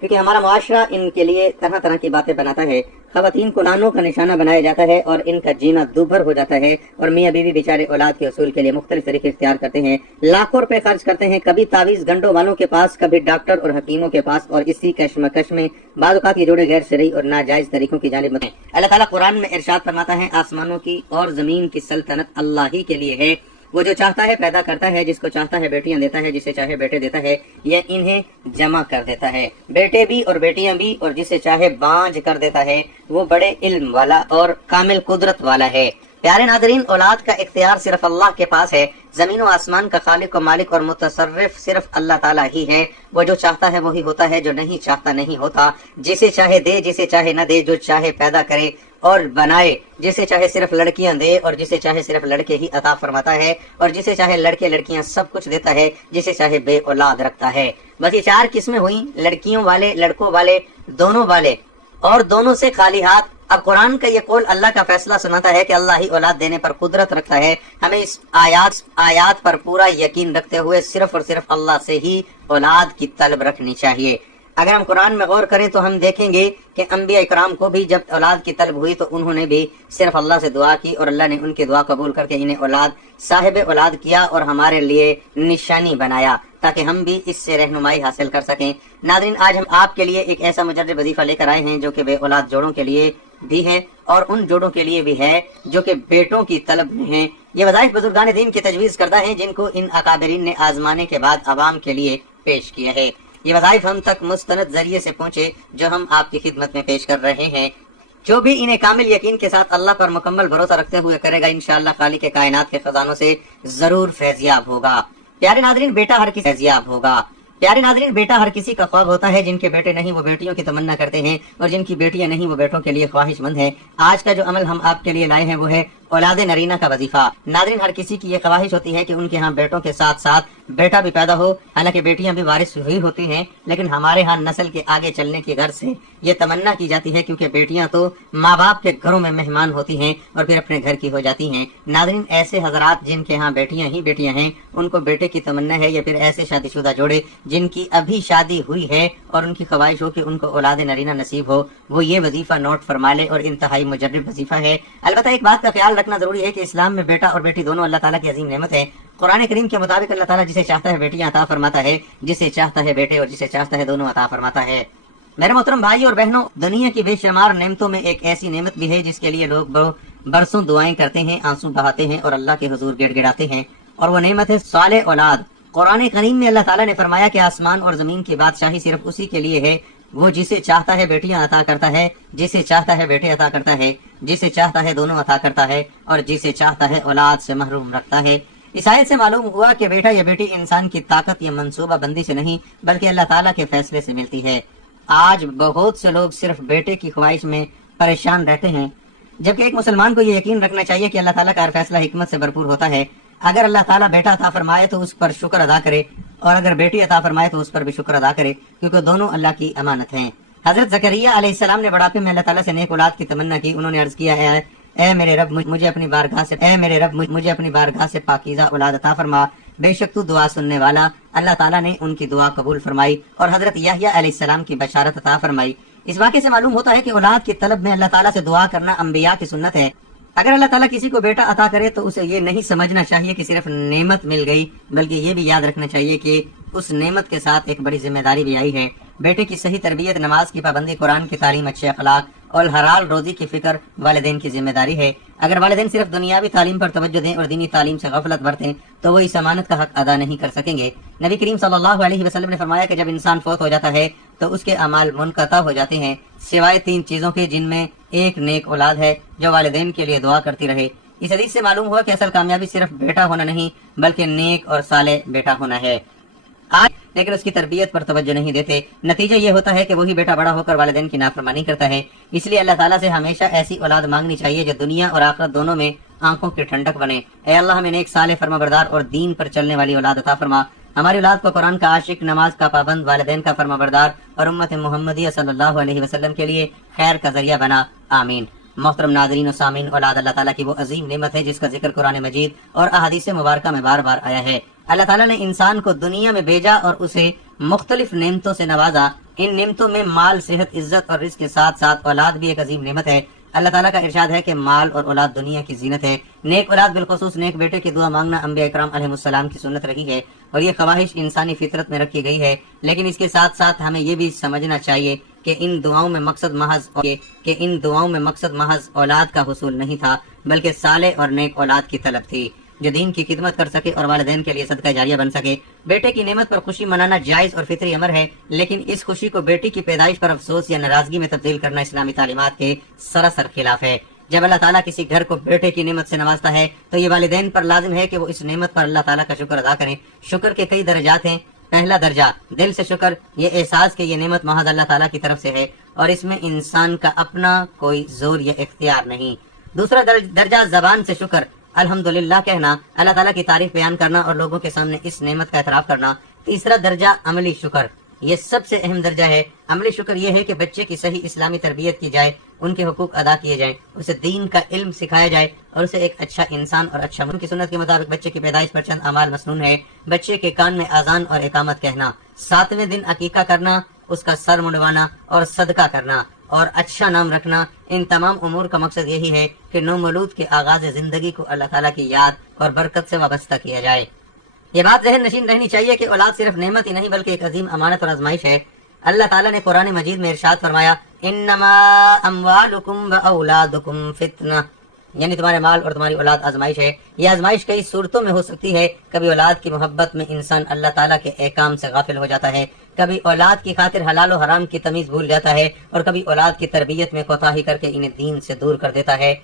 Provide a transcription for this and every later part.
کیونکہ ہمارا معاشرہ ان کے لیے طرح طرح کی باتیں بناتا ہے. خواتین کو نانوں کا نشانہ بنایا جاتا ہے اور ان کا جینا دوبھر ہو جاتا ہے، اور میاں بیوی بیچارے اولاد کے حصول کے لیے مختلف طریقے اختیار کرتے ہیں، لاکھوں روپے خرچ کرتے ہیں، کبھی تعویذ گنڈوں والوں کے پاس، کبھی ڈاکٹر اور حکیموں کے پاس، اور اسی کشمکش میں بعض اوقات یہ جوڑے غیر شرعی اور ناجائز طریقوں کی جانب متیں. اللہ تعالیٰ قرآن میں ارشاد فرماتا ہے آسمانوں کی اور زمین کی سلطنت اللہ ہی کے لیے ہے، وہ جو چاہتا ہے پیدا کرتا ہے، جس کو چاہتا ہے بیٹیاں دیتا ہے، جسے چاہے بیٹے دیتا ہے، یہ انہیں جمع کر دیتا ہے، بیٹے بھی اور بیٹیاں بھی، اور جسے چاہے بانجھ کر دیتا ہے، وہ بڑے علم والا اور کامل قدرت والا ہے. پیارے ناظرین، اولاد کا اختیار صرف اللہ کے پاس ہے. زمین و آسمان کا خالق و مالک اور متصرف صرف اللہ تعالیٰ ہی ہے. وہ جو چاہتا ہے وہی ہوتا ہے، جو نہیں چاہتا نہیں ہوتا. جسے چاہے دے، جسے چاہے نہ دے، جو چاہے پیدا کرے اور بنائے، جسے چاہے صرف لڑکیاں دے اور جسے چاہے صرف لڑکے ہی عطا فرماتا ہے، اور جسے چاہے لڑکے لڑکیاں سب کچھ دیتا ہے، جسے چاہے بے اولاد رکھتا ہے. بس یہ 4 قسمیں ہوئیں، لڑکیوں والے، لڑکوں والے، دونوں والے اور دونوں سے خالی ہاتھ. اب قرآن کا یہ قول اللہ کا فیصلہ سناتا ہے کہ اللہ ہی اولاد دینے پر قدرت رکھتا ہے. ہمیں اس آیات پر پورا یقین رکھتے ہوئے صرف اور صرف اللہ سے ہی اولاد کی طلب رکھنی چاہیے. اگر ہم قرآن میں غور کریں تو ہم دیکھیں گے کہ انبیاء اکرام کو بھی جب اولاد کی طلب ہوئی تو انہوں نے بھی صرف اللہ سے دعا کی، اور اللہ نے ان کی دعا قبول کر کے انہیں صاحب اولاد کیا اور ہمارے لیے نشانی بنایا تاکہ ہم بھی اس سے رہنمائی حاصل کر سکیں. ناظرین، آج ہم آپ کے لیے ایک ایسا مجرب وظیفہ لے کر آئے ہیں جو کہ بے اولاد جوڑوں کے لیے بھی ہے اور ان جوڑوں کے لیے بھی ہے جو کہ بیٹوں کی طلب میں ہیں. یہ وظائف بزرگان دین کی تجویز کردہ ہیں جن کو ان اکابرین نے آزمانے کے بعد عوام کے لیے پیش کیا ہے. یہ وظائف ہم تک مستند ذریعے سے پہنچے جو ہم آپ کی خدمت میں پیش کر رہے ہیں. جو بھی انہیں کامل یقین کے ساتھ اللہ پر مکمل بھروسہ رکھتے ہوئے کرے گا، انشاءاللہ خالق کائنات کے خزانوں سے ضرور فیضیاب ہوگا. پیارے ناظرین، بیٹا ہر کسی فیضیاب ہوگا. پیارے ناظرین، بیٹا ہر کسی کا خواب ہوتا ہے. جن کے بیٹے نہیں وہ بیٹیوں کی تمنا کرتے ہیں، اور جن کی بیٹیاں نہیں وہ بیٹوں کے لیے خواہش مند ہیں. آج کا جو عمل ہم آپ کے لیے لائے ہیں وہ ہے اولاد نرینہ کا وظیفہ. ناظرین، ہر کسی کی یہ خواہش ہوتی ہے کہ ان کے ہاں بیٹوں کے ساتھ ساتھ بیٹا بھی پیدا ہو. حالانکہ بیٹیاں بھی وارث ہوئی ہوتی ہیں، لیکن ہمارے ہاں نسل کے آگے چلنے کی غرض سے یہ تمنا کی جاتی ہے، کیونکہ بیٹیاں تو ماں باپ کے گھروں میں مہمان ہوتی ہیں اور پھر اپنے گھر کی ہو جاتی ہیں. ناظرین، ایسے حضرات جن کے ہاں بیٹیاں ہی بیٹیاں ہیں، ان کو بیٹے کی تمنا ہے، یا پھر ایسے شادی شدہ جوڑے جن کی ابھی شادی ہوئی ہے اور ان کی خواہش ہو کہ ان کو اولاد نرینہ نصیب ہو، وہ یہ وظیفہ نوٹ فرما لے، اور انتہائی مجرب وظیفہ ہے. البتہ ایک بات کا خیال رکھنا ضروری ہے کہ اسلام میں بیٹا اور بیٹی دونوں اللہ تعالیٰ کی عظیم نعمت ہے. قرآن کریم کے مطابق اللہ تعالیٰ جسے چاہتا ہے بیٹیاں عطا فرماتا ہے، جسے چاہتا ہے بیٹے، اور جسے چاہتا ہے دونوں عطا فرماتا ہے. میرے محترم بھائی اور بہنوں، دنیا کی بے شمار نعمتوں میں ایک ایسی نعمت بھی ہے جس کے لیے لوگ برسوں دعائیں کرتے ہیں، آنسو بہاتے ہیں اور اللہ کے حضور گڑ گڑاتے ہیں، اور وہ نعمت ہے صالح اولاد. قرآن کریم میں اللہ تعالیٰ نے فرمایا کہ آسمان اور زمین کی بادشاہی صرف اسی کے لیے ہے. وہ جسے چاہتا ہے بیٹیاں عطا کرتا ہے، جسے چاہتا ہے بیٹے عطا کرتا ہے، جسے چاہتا ہے دونوں عطا کرتا ہے، اور جسے چاہتا ہے اولاد سے محروم رکھتا ہے. اس آیت سے معلوم ہوا کہ بیٹا یا بیٹی انسان کی طاقت یا منصوبہ بندی سے نہیں بلکہ اللہ تعالیٰ کے فیصلے سے ملتی ہے. آج بہت سے لوگ صرف بیٹے کی خواہش میں پریشان رہتے ہیں، جبکہ ایک مسلمان کو یہ یقین رکھنا چاہیے کہ اللہ تعالیٰ کا ہر فیصلہ حکمت سے بھرپور ہوتا ہے. اگر اللہ تعالیٰ بیٹا عطا فرمائے تو اس پر شکر ادا کرے، اور اگر بیٹی عطا فرمائے تو اس پر بھی شکر ادا کرے، کیونکہ دونوں اللہ کی امانت ہیں. حضرت زکریا علیہ السلام نے بڑھاپے میں اللہ تعالیٰ سے نیک اولاد کی تمنا کی. انہوں نے عرض کیا، اے میرے رب، مجھے اپنی بارگاہ سے پاکیزہ اولاد عطا فرما. بے شک تو دعا سننے والا. اللہ تعالیٰ نے ان کی دعا قبول فرمائی اور حضرت یحییٰ علیہ السلام کی بشارت عطا فرمائی. اس واقعے سے معلوم ہوتا ہے کہ اولاد کی طلب میں اللہ تعالیٰ سے دعا کرنا انبیاء کی سنت ہے. اگر اللہ تعالیٰ کسی کو بیٹا عطا کرے تو اسے یہ نہیں سمجھنا چاہیے کہ صرف نعمت مل گئی، بلکہ یہ بھی یاد رکھنا چاہیے کہ اس نعمت کے ساتھ ایک بڑی ذمہ داری بھی آئی ہے. بیٹے کی صحیح تربیت، نماز کی پابندی، قرآن کی تعلیم، اچھے اخلاق اور حلال روزی کی فکر والدین کی ذمہ داری ہے. اگر والدین صرف دنیاوی تعلیم پر توجہ دیں اور دینی تعلیم سے غفلت برتیں تو وہ اس امانت کا حق ادا نہیں کر سکیں گے. نبی کریم صلی اللہ علیہ وسلم نے فرمایا کہ جب انسان فوت ہو جاتا ہے تو اس کے اعمال منقطع ہو جاتے ہیں، سوائے 3 چیزوں کے، جن میں ایک نیک اولاد ہے جو والدین کے لیے دعا کرتی رہے. اس حدیث سے معلوم ہوا کہ اصل کامیابی صرف بیٹا ہونا نہیں بلکہ نیک اور صالح بیٹا ہونا ہے. آج لیکن اس کی تربیت پر توجہ نہیں دیتے. نتیجہ یہ ہوتا ہے کہ وہی بیٹا بڑا ہو کر والدین کی نافرمانی کرتا ہے. اس لیے اللہ تعالیٰ سے ہمیشہ ایسی اولاد مانگنی چاہیے جو دنیا اور آخرت دونوں میں آنکھوں کی ٹھنڈک بنے. اے اللہ، ہمیں نیک صالح فرمانبردار اور دین پر چلنے والی اولاد عطا فرما. ہماری اولاد کو قرآن کا عاشق، نماز کا پابند، والدین کا فرمانبردار اور امت محمدیہ صلی اللہ علیہ وسلم کے لیے خیر کا ذریعہ بنا. آمین. محترم ناظرین و سامعین، اولاد اللہ تعالیٰ کی وہ عظیم نعمت ہے جس کا ذکر قرآن مجید اور احادیث مبارکہ میں بار بار آیا ہے. اللہ تعالیٰ نے انسان کو دنیا میں بھیجا اور اسے مختلف نعمتوں سے نوازا. ان نعمتوں میں مال، صحت، عزت اور رزق کے ساتھ ساتھ اولاد بھی ایک عظیم نعمت ہے. اللہ تعالیٰ کا ارشاد ہے کہ مال اور اولاد دنیا کی زینت ہے. نیک اولاد بالخصوص نیک بیٹے کی دعا مانگنا انبیاء اکرام علیہ السلام کی سنت رہی ہے اور یہ خواہش انسانی فطرت میں رکھی گئی ہے. لیکن اس کے ساتھ ساتھ ہمیں یہ بھی سمجھنا چاہیے کہ ان دعاؤں میں مقصد محض اولاد کا حصول نہیں تھا، بلکہ صالح اور نیک اولاد کی طلب تھی جو دین کی خدمت کر سکے اور والدین کے لیے صدقہ جاریہ بن سکے. بیٹے کی نعمت پر خوشی منانا جائز اور فطری امر ہے، لیکن اس خوشی کو بیٹی کی پیدائش پر افسوس یا ناراضگی میں تبدیل کرنا اسلامی تعلیمات کے سراسر خلاف ہے. جب اللہ تعالیٰ کسی گھر کو بیٹے کی نعمت سے نوازتا ہے تو یہ والدین پر لازم ہے کہ وہ اس نعمت پر اللہ تعالیٰ کا شکر ادا کریں. شکر کے کئی درجات ہیں. پہلا درجہ دل سے شکر، یہ احساس کہ یہ نعمت محض اللہ تعالیٰ کی طرف سے ہے اور اس میں انسان کا اپنا کوئی زور یا اختیار نہیں. دوسرا درجہ زبان سے شکر، الحمدللہ کہنا، اللہ تعالیٰ کی تعریف بیان کرنا اور لوگوں کے سامنے اس نعمت کا اعتراف کرنا. تیسرا درجہ عملی شکر، یہ سب سے اہم درجہ ہے. عملی شکر یہ ہے کہ بچے کی صحیح اسلامی تربیت کی جائے، ان کے حقوق ادا کیے جائیں، اسے دین کا علم سکھایا جائے اور اسے ایک اچھا انسان اور اچھا کی سنت کے مطابق بچے کی پیدائش پر چند اعمال مسنون ہے. بچے کے کان میں اذان اور اقامت کہنا، 7ویں دن عقیقہ کرنا، اس کا سر منڈوانا اور صدقہ کرنا اور اچھا نام رکھنا. ان تمام امور کا مقصد یہی ہے کہ نومولود کے آغاز زندگی کو اللہ تعالیٰ کی یاد اور برکت سے وابستہ کیا جائے. یہ بات ذہن نشین رہنی چاہیے کہ اولاد صرف نعمت ہی نہیں بلکہ ایک عظیم امانت اور آزمائش ہے. اللہ تعالیٰ نے قرآن مجید میں ارشاد فرمایا، انما اموالکم واولادکم فتنہ، یعنی تمہارے مال اور تمہاری اولاد آزمائش ہے. یہ آزمائش کئی صورتوں میں ہو سکتی ہے. کبھی اولاد کی محبت میں انسان اللہ تعالیٰ کے احکام سے غافل ہو جاتا ہے، کبھی اولاد کی خاطر حلال و حرام کی تمیز بھول جاتا ہے اور کبھی اولاد کی تربیت میں کوتاہی کر کے انہیں دین سے دور کر دیتا ہے.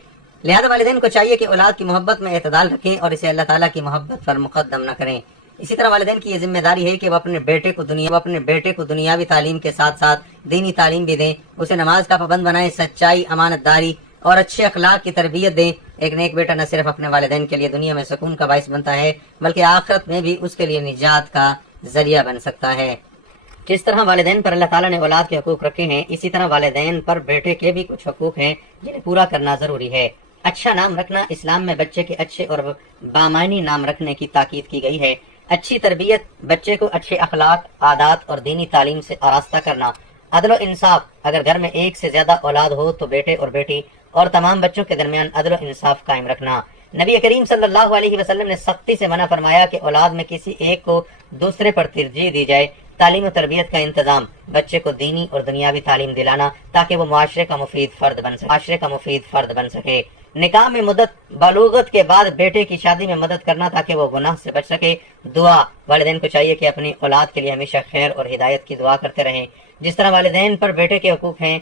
لہذا والدین کو چاہیے کہ اولاد کی محبت میں اعتدال رکھیں اور اسے اللہ تعالیٰ کی محبت پر مقدم نہ کریں. اسی طرح والدین کی یہ ذمہ داری ہے کہ وہ اپنے بیٹے کو دنیاوی تعلیم کے ساتھ ساتھ دینی تعلیم بھی دیں، اسے نماز کا پابند بنائیں، سچائی، امانت داری اور اچھے اخلاق کی تربیت دیں. ایک نیک بیٹا نہ صرف اپنے والدین کے لیے دنیا میں سکون کا باعث بنتا ہے بلکہ آخرت میں بھی اس کے لیے نجات کا ذریعہ بن سکتا ہے. جس طرح والدین پر اللہ تعالیٰ نے اولاد کے حقوق رکھے ہیں، اسی طرح والدین پر بیٹے کے بھی کچھ حقوق ہیں جنہیں پورا کرنا ضروری ہے. اچھا نام رکھنا، اسلام میں بچے کے اچھے اور بامعنی نام رکھنے کی تاکید کی گئی ہے. اچھی تربیت، بچے کو اچھے اخلاق، عادات اور دینی تعلیم سے آراستہ کرنا. عدل و انصاف، اگر گھر میں ایک سے زیادہ اولاد ہو تو بیٹے اور بیٹی اور تمام بچوں کے درمیان عدل و انصاف قائم رکھنا. نبی کریم صلی اللہ علیہ وسلم نے سختی سے منع فرمایا کہ اولاد میں کسی ایک کو دوسرے پر ترجیح دی جائے. تعلیم و تربیت کا انتظام، بچے کو دینی اور دنیاوی تعلیم دلانا تاکہ وہ معاشرے کا مفید فرد بن سکے. نکاح میں مدت، بلوغت کے بعد بیٹے کی شادی میں مدد کرنا تاکہ وہ گناہ سے بچ سکے. دعا، والدین کو چاہیے کہ اپنی اولاد کے لیے ہمیشہ خیر اور ہدایت کی دعا کرتے رہیں. جس طرح والدین پر بیٹے کے حقوق ہیں،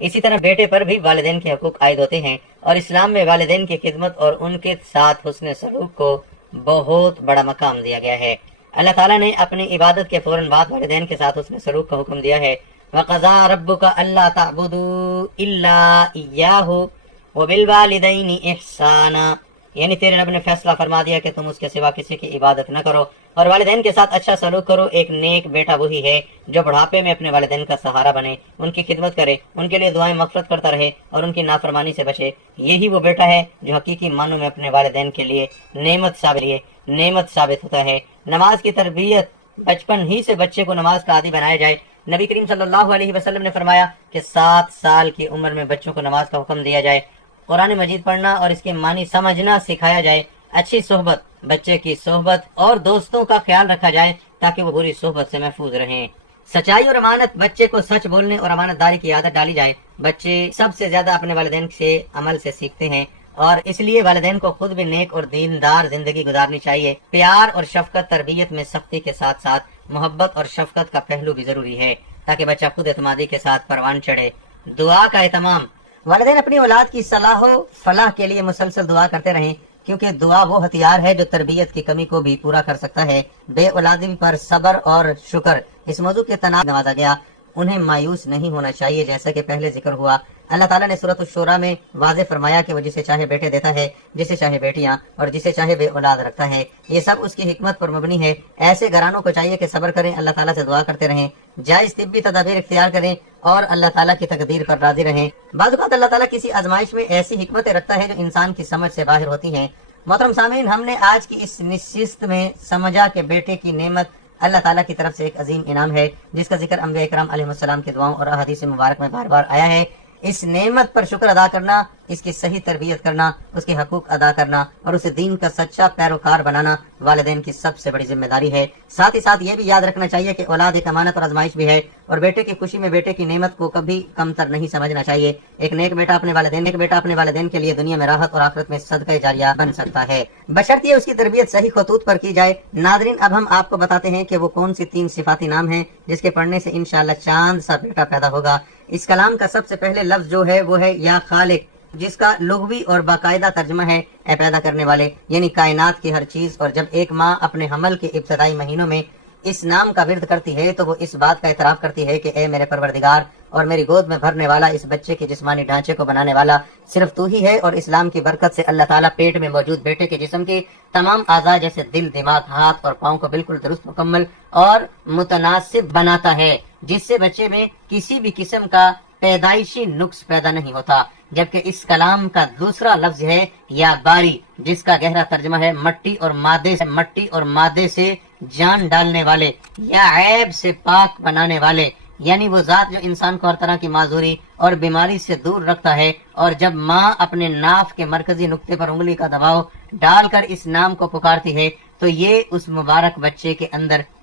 اسی طرح بیٹے پر بھی والدین کے حقوق عائد ہوتے ہیں اور اسلام میں والدین کی خدمت اور ان کے ساتھ حسن سلوک کو بہت بڑا مقام دیا گیا ہے. اللہ تعالیٰ نے اپنی عبادت کے فوراً بعد والدین کے ساتھ حسن سلوک کا حکم دیا ہے. وَقَضَىٰ رَبُّكَ أَلَّا تَعْبُدُوا إِلَّا إِيَّاهُ وَبِالْوَالِدَيْنِ إِحْسَانًا، یعنی تیرے رب نے فیصلہ فرما دیا کہ تم اس کے سوا کسی کی عبادت نہ کرو اور والدین کے ساتھ اچھا سلوک کرو. ایک نیک بیٹا وہی ہے جو بڑھاپے میں اپنے والدین کا سہارا بنے، ان کی خدمت کرے، ان کے لیے دعائیں مغفرت کرتا رہے اور ان کی نافرمانی سے بچے. یہی وہ بیٹا ہے جو حقیقی معنوں میں اپنے والدین کے لیے نعمت ثابت ہوتا ہے. نماز کی تربیت، بچپن ہی سے بچے کو نماز کا عادی بنایا جائے. نبی کریم صلی اللہ علیہ وسلم نے فرمایا کہ 7 سال کی عمر میں بچوں کو نماز کا حکم دیا جائے، قرآن مجید پڑھنا اور اس کے معنی سمجھنا سکھایا جائے. اچھی صحبت، بچے کی صحبت اور دوستوں کا خیال رکھا جائے تاکہ وہ بری صحبت سے محفوظ رہیں. سچائی اور امانت، بچے کو سچ بولنے اور امانت داری کی عادت ڈالی جائے. بچے سب سے زیادہ اپنے والدین سے عمل سے سیکھتے ہیں اور اس لیے والدین کو خود بھی نیک اور دیندار زندگی گزارنی چاہیے. پیار اور شفقت، تربیت میں سختی کے ساتھ ساتھ محبت اور شفقت کا پہلو بھی ضروری ہے تاکہ بچہ خود اعتمادی کے ساتھ پروان چڑھے. دعا کا اہتمام، والدین اپنی اولاد کی صلاح و فلاح کے لیے مسلسل دعا کرتے رہیں کیونکہ دعا وہ ہتھیار ہے جو تربیت کی کمی کو بھی پورا کر سکتا ہے. بے اولادی پر صبر اور شکر، اس موضوع کے تناظر نوازا گیا. انہیں مایوس نہیں ہونا چاہیے جیسا کہ پہلے ذکر ہوا. اللہ تعالیٰ نے سورۃ الشورى میں واضح فرمایا کہ وہ جسے چاہے بیٹے دیتا ہے، جسے چاہے بیٹیاں اور جسے چاہے بے اولاد رکھتا ہے. یہ سب اس کی حکمت پر مبنی ہے. ایسے گھرانوں کو چاہیے کہ صبر کریں، اللہ تعالیٰ سے دعا کرتے رہیں، جائز طبی تدابیر اختیار کریں اور اللہ تعالیٰ کی تقدیر پر راضی رہیں. بعض اوقات اللہ تعالیٰ کسی آزمائش میں ایسی حکمتیں رکھتا ہے جو انسان کی سمجھ سے باہر ہوتی ہیں. محترم سامعین، ہم نے آج کی اس نشست میں سمجھا کہ بیٹے کی نعمت اللہ تعالیٰ کی طرف سے ایک عظیم انعام ہے جس کا ذکر انبیاء کرام علیہ السلام کی دعاؤں اور احادیث مبارک میں بار بار آیا ہے۔ اس نعمت پر شکر ادا کرنا، اس کی صحیح تربیت کرنا، اس کے حقوق ادا کرنا اور اسے دین کا سچا پیروکار بنانا والدین کی سب سے بڑی ذمہ داری ہے۔ ساتھ ہی ساتھ یہ بھی یاد رکھنا چاہیے کہ اولاد ایک امانت اور آزمائش بھی ہے، اور بیٹے کی خوشی میں بیٹے کی نعمت کو کبھی کمتر نہیں سمجھنا چاہیے۔ ایک نیک بیٹا اپنے والدین کے لیے دنیا میں راحت اور آخرت میں صدقہ جاریہ بن سکتا ہے، بشرطیہ اس کی تربیت صحیح خطوط پر کی جائے۔ ناظرین، اب ہم آپ کو بتاتے ہیں کہ وہ کون سی 3 صفاتی نام ہیں جس کے پڑھنے سے انشاءاللہ چاند سا بیٹا پیدا ہوگا۔ اس کلام کا سب سے پہلے لفظ جو ہے وہ ہے یا خالق، جس کا لغوی اور باقاعدہ ترجمہ ہے اے پیدا کرنے والے، یعنی کائنات کی ہر چیز۔ اور جب ایک ماں اپنے حمل کے ابتدائی مہینوں میں اس نام کا ورد کرتی ہے تو وہ اس بات کا اعتراف کرتی ہے کہ اے میرے پروردگار اور میری گود میں بھرنے والا، اس بچے کے جسمانی ڈھانچے کو بنانے والا صرف تو ہی ہے، اور اسلام کی برکت سے اللہ تعالیٰ پیٹ میں موجود بیٹے کے جسم کے تمام اعضاء جیسے دل، دماغ، ہاتھ اور پاؤں کو بالکل درست، مکمل اور متناسب بناتا ہے، جس سے بچے میں کسی بھی قسم کا پیدائشی نقص پیدا نہیں ہوتا۔ جبکہ اس کلام کا دوسرا لفظ ہے یا باری، جس کا گہرا ترجمہ ہے مٹی اور مادے سے جان ڈالنے والے یا عیب سے پاک بنانے والے، یعنی وہ ذات جو انسان کو ہر طرح کی معذوری اور بیماری سے دور رکھتا ہے۔ اور جب ماں اپنے ناف کے مرکزی نقطے پر انگلی کا دباؤ ڈال کر اس نام کو پکارتی ہے تو یہ اس مبارک بچے کے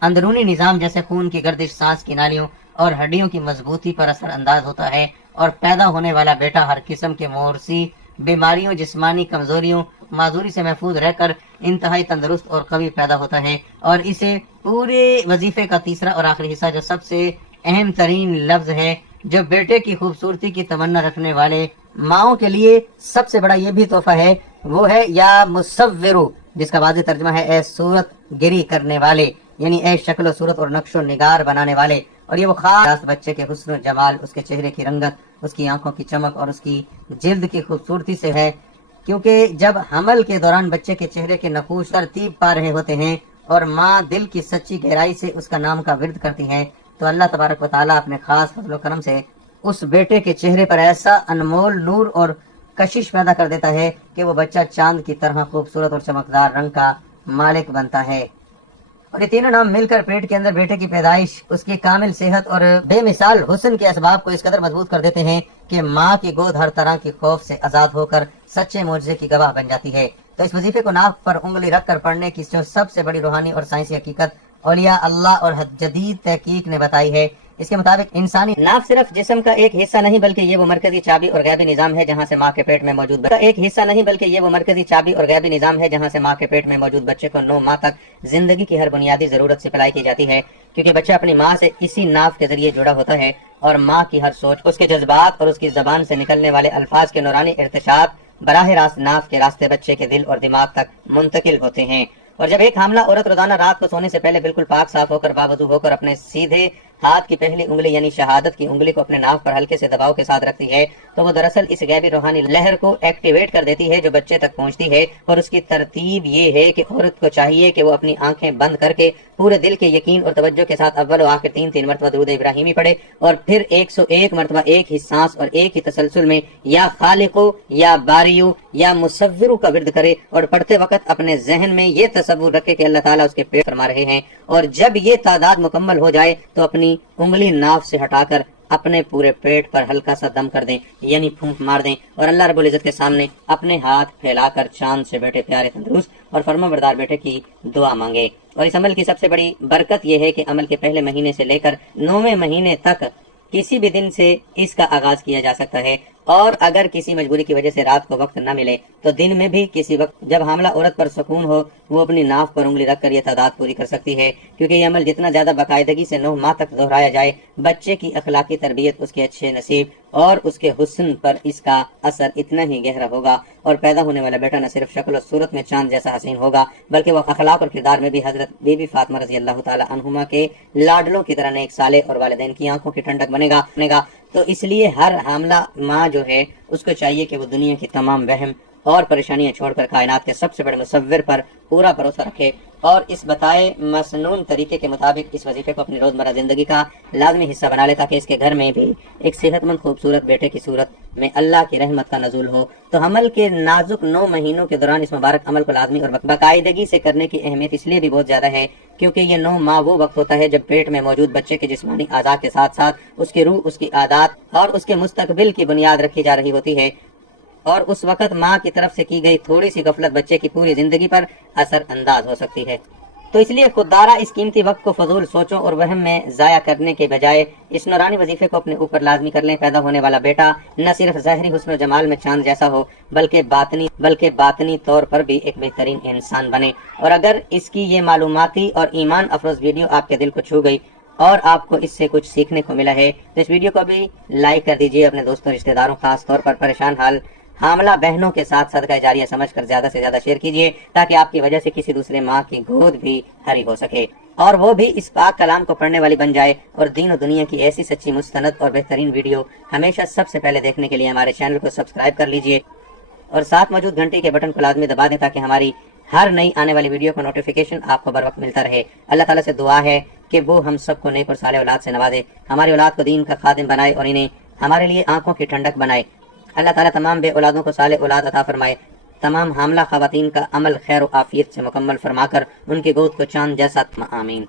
اندرونی نظام جیسے خون کی گردش، سانس کی نالیوں اور ہڈیوں کی مضبوطی پر اثر انداز ہوتا ہے، اور پیدا ہونے والا بیٹا ہر قسم کے مورثی بیماریوں، جسمانی کمزوریوں، معذوری سے محفوظ رہ کر انتہائی تندرست اور قوی پیدا ہوتا ہے۔ اور اسے پورے وظیفے کا تیسرا اور آخری حصہ جو سب سے اہم ترین لفظ ہے، جو بیٹے کی خوبصورتی کی تمنا رکھنے والے ماؤں کے لیے سب سے بڑا یہ بھی تحفہ ہے، وہ ہے یا مصورو، جس کا واضح ترجمہ ہے اے صورت گری کرنے والے، یعنی اے شکل و صورت اور نقش و نگار بنانے والے۔ اور یہ وہ خاص بچے کے حسن و جمال، اس کے چہرے کی رنگت، اس کی آنکھوں کی چمک اور اس کی جلد کی خوبصورتی سے ہے، کیونکہ جب حمل کے دوران بچے کے چہرے کے نقوش ترتیب پا رہے ہوتے ہیں اور ماں دل کی سچی گہرائی سے اس کا نام کا ورد کرتی ہیں تو اللہ تبارک و تعالیٰ اپنے خاص فضل و کرم سے اس بیٹے کے چہرے پر ایسا انمول نور اور کشش پیدا کر دیتا ہے کہ وہ بچہ چاند کی طرح خوبصورت اور چمکدار رنگ کا مالک بنتا ہے۔ اور یہ تینوں نام مل کر پیٹ کے اندر بیٹے کی پیدائش، اس کی کامل صحت اور بے مثال حسن کے اسباب کو اس قدر مضبوط کر دیتے ہیں کہ ماں کی گود ہر طرح کی خوف سے آزاد ہو کر سچے معجزے کی گواہ بن جاتی ہے۔ تو اس وظیفے کو ناف پر انگلی رکھ کر پڑھنے کی جو سب سے بڑی روحانی اور سائنسی حقیقت اولیاء اللہ اور جدید تحقیق نے بتائی ہے، اس کے مطابق انسانی ناف صرف جسم کا ایک حصہ نہیں بلکہ یہ وہ مرکزی چابی اور غیبی نظام ہے جہاں سے ماں کے پیٹ میں موجود بچے کو 9 ماہ تک زندگی کی ہر بنیادی ضرورت سپلائی کی جاتی ہے، کیونکہ بچہ اپنی ماں سے اسی ناف کے ذریعے جڑا ہوتا ہے، اور ماں کی ہر سوچ، اس کے جذبات اور اس کی زبان سے نکلنے والے الفاظ کے نورانی ارتشاد براہ راست ناف کے راستے بچے کے دل اور دماغ تک منتقل ہوتے ہیں۔ اور جب ایک حاملہ عورت روزانہ رات کو سونے سے پہلے بالکل پاک صاف ہو کر باوضو ہو کر اپنے سیدھے ہاتھ کی پہلی انگلی یعنی شہادت کی انگلی کو اپنے ناف پر ہلکے سے دباؤ کے ساتھ رکھتی ہے تو وہ دراصل اس غیبی روحانی لہر کو ایکٹیویٹ کر دیتی ہے جو بچے تک پہنچتی ہے۔ اور اس کی ترتیب یہ ہے کہ عورت کو چاہیے کہ وہ اپنی آنکھیں بند کر کے پورے دل کے یقین اور توجہ کے ساتھ اول و آخر 3 مرتبہ درود ابراہیمی پڑھے، اور پھر 101 مرتبہ ایک ہی سانس اور ایک ہی تسلسل میں یا خالقو یا باریو یا مصورو کا ورد کرے، اور پڑھتے وقت اپنے ذہن میں یہ تصور رکھے کہ اللہ تعالیٰ اس کے پیٹ فرما رہے ہیں، اور جب یہ تعداد مکمل ہو جائے تو اپنی انگلی ناف سے ہٹا کر اپنے پورے پیٹ پر ہلکا سا دم کر دیں یعنی پھونک مار دیں، اور اللہ رب العزت کے سامنے اپنے ہاتھ پھیلا کر چاند سے بیٹے پیارے تندرست اور فرما بردار بیٹے کی دعا مانگے۔ اور اس عمل کی سب سے بڑی برکت یہ ہے کہ عمل کے پہلے مہینے سے لے کر 9ویں مہینے تک کسی بھی دن سے اس کا آغاز کیا جا سکتا ہے، اور اگر کسی مجبوری کی وجہ سے رات کو وقت نہ ملے تو دن میں بھی کسی وقت جب حاملہ عورت پر سکون ہو وہ اپنی ناف پر انگلی رکھ کر یہ تعداد پوری کر سکتی ہے، کیونکہ یہ عمل جتنا زیادہ باقاعدگی سے 9 ماہ تک دہرایا جائے بچے کی اخلاقی تربیت، اس کے اچھے نصیب اور اس کے حسن پر اس کا اثر اتنا ہی گہرا ہوگا، اور پیدا ہونے والا بیٹا نہ صرف شکل و صورت میں چاند جیسا حسین ہوگا بلکہ وہ اخلاق اور کردار میں بھی حضرت بی بی فاطمہ رضی اللہ تعالی عنہما کے لاڈلوں کی طرح نیک صالح اور والدین کی آنکھوں کی ٹھنڈک بنے گا۔ تو اس لیے ہر حاملہ ماں جو ہے اس کو چاہیے کہ وہ دنیا کی تمام وہم اور پریشانیاں چھوڑ کر کائنات کے سب سے بڑے مصور پر پورا بھروسہ رکھے اور اس بتائے مسنون طریقے کے مطابق اس وظیفے کو اپنی روزمرہ زندگی کا لازمی حصہ بنا لے، تاکہ اس کے گھر میں بھی ایک صحت مند خوبصورت بیٹے کی صورت میں اللہ کی رحمت کا نزول ہو۔ تو حمل کے نازک 9 مہینوں کے دوران اس مبارک عمل کو لازمی اور باقاعدگی سے کرنے کی اہمیت اس لیے بھی بہت زیادہ ہے کیونکہ یہ 9 ماہ وہ وقت ہوتا ہے جب پیٹ میں موجود بچے کے جسمانی اعضاء کے ساتھ ساتھ اس کی روح، اس کی عادات اور اس کے مستقبل کی بنیاد رکھی جا رہی ہوتی ہے، اور اس وقت ماں کی طرف سے کی گئی تھوڑی سی غفلت بچے کی پوری زندگی پر اثر انداز ہو سکتی ہے۔ تو اس لیے خوددارہ اس قیمتی وقت کو فضول سوچوں اور وہم میں ضائع کرنے کے بجائے اس نورانی وظیفے کو اپنے اوپر لازمی کر لیں۔ پیدا ہونے والا بیٹا نہ صرف ظاہری حسن و جمال میں چاند جیسا ہو بلکہ باطنی طور پر بھی ایک بہترین انسان بنے۔ اور اگر اس کی یہ معلوماتی اور ایمان افروز ویڈیو آپ کے دل کو چھو گئی اور آپ کو اس سے کچھ سیکھنے کو ملا ہے تو اس ویڈیو کو بھی لائک کر دیجئے، اپنے دوستوں رشتہ داروں خاص طور پر پریشان حال حاملہ بہنوں کے ساتھ صدقہ جاریہ سمجھ کر زیادہ سے زیادہ شیئر کیجئے، تاکہ آپ کی وجہ سے کسی دوسرے ماں کی گود بھی ہری ہو سکے اور وہ بھی اس پاک کلام کو پڑھنے والی بن جائے۔ اور دین و دنیا کی ایسی سچی مستند اور بہترین ویڈیو ہمیشہ سب سے پہلے دیکھنے کے لیے ہمارے چینل کو سبسکرائب کر لیجئے اور ساتھ موجود گھنٹی کے بٹن کو لازمی دبا دیں، تاکہ ہماری ہر نئی آنے والی ویڈیو کا نوٹیفیکیشن آپ کو بر وقت ملتا رہے۔ اللہ تعالیٰ سے دعا ہے کہ وہ ہم سب کو نیک اور صالح اولاد سے نوازے، ہماری اولاد کو دین کا خادم بنائے اور انہیں ہمارے لیے آنکھوں کی ٹھنڈک بنائے۔ اللہ تعالیٰ تمام بے اولادوں کو صالح اولاد عطا فرمائے، تمام حاملہ خواتین کا عمل خیر و عافیت سے مکمل فرما کر ان کی گود کو چاند جیسا آمین۔